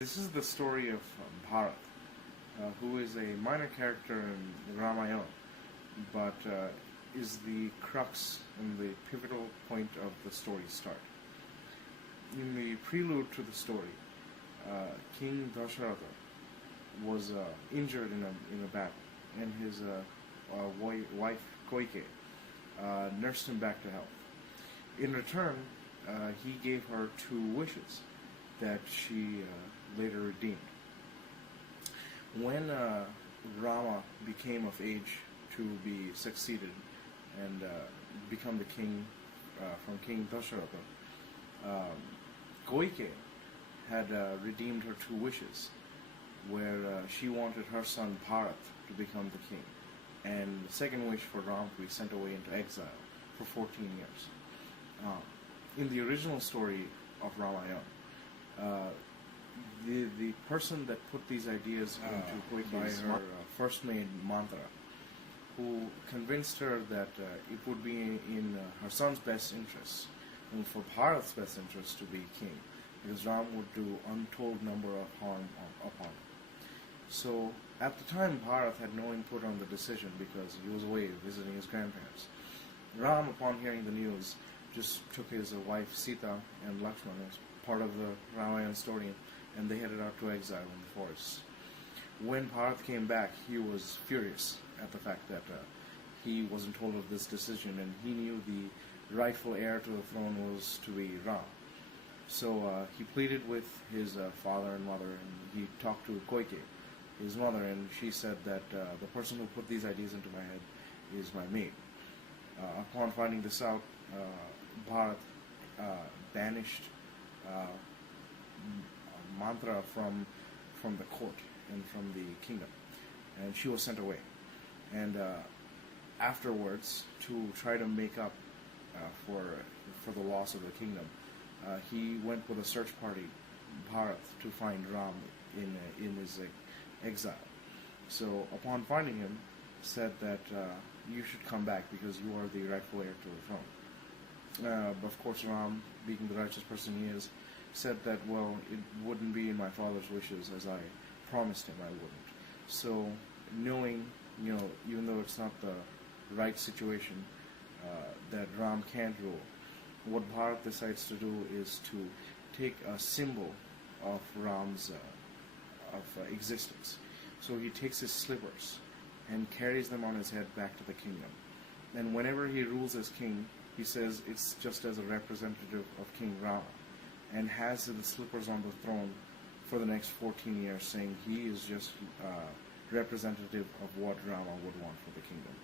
This is the story of Bharat, who is a minor character in Ramayana, but is the crux and the pivotal point of the story's start. In the prelude to the story, King Dasharatha was injured in a battle, and his wife Koike nursed him back to health. In return, he gave her two wishes that she later redeemed. When Rama became of age to be succeeded and become the king from King Dasharatha, Koike had redeemed her two wishes, where she wanted her son Bharat to become the king, and the second wish for Ram to be sent away into exile for 14 years. In the original story of Ramayana, the person that put these ideas into Koike is her first maid Mantra, who convinced her that it would be in her son's best interest and for Bharat's best interest to be king, because Ram would do untold number of harm upon him. So at the time, Bharat had no input on the decision because he was away visiting his grandparents. Ram, upon hearing the news, just took his wife Sita and Lakshman as part of the Ramayana story, and they headed out to exile in the forests. When Bharat came back, he was furious at the fact that he wasn't told of this decision, and he knew the rightful heir to the throne was to be Ram. So he pleaded with his father and mother, and he talked to Koike, his mother, and she said that the person who put these ideas into my head is my maid. Upon finding this out, Bharat banished Mantra from the court and from the kingdom, and she was sent away. And afterwards, to try to make up for the loss of the kingdom, he went with a search party, Bharat, to find Ram in his exile. So upon finding him, said that you should come back because you are the rightful heir to the throne. But of course, Ram, being the righteous person he is, said that, well, it wouldn't be in my father's wishes, as I promised him I wouldn't. So, knowing, even though it's not the right situation, that Ram can't rule, what Bharat decides to do is to take a symbol of Ram's existence. So he takes his slippers and carries them on his head back to the kingdom. And whenever he rules as king, he says it's just as a representative of King Rama, and has the slippers on the throne for the next 14 years, saying he is just representative of what Rama would want for the kingdom.